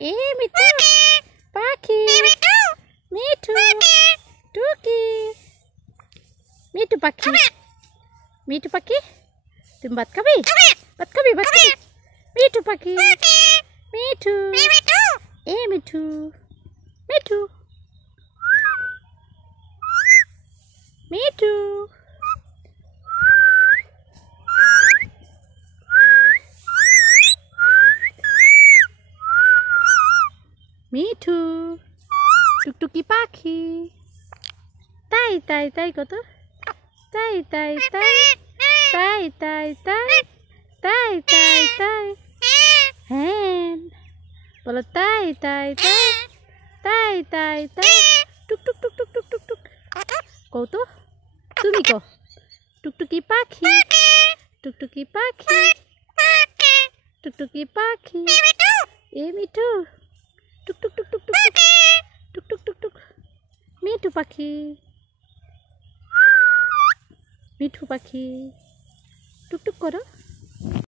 এ মিঠু পাখি মিঠু টুকি মিঠু পাখি মিঠু পাখি তুমি ভাত খাবি ভাত খাবি ভাত খাবি মিঠু পাখি মিঠু এ মিঠু মিঠু মিঠু মিঠু টুকটুকি পাখি তাই তাই তাই কত তাই তাই তাই তাই তাই তাই তাই তাই তাই হ্যাঁ বলো তাই তাই তাই তাই তাই তাই টুক টুক টুক টুক টুক টুক টুক কও তো তুমি কও টুকটুকি পাখি টুকটুকি পাখি টুকটুকি পাখি এ মিঠু টুক টুক টুক টুক টুক টুক টুক টুক টুক মিঠু পাখি মিঠু পাখি টুকটুক করো।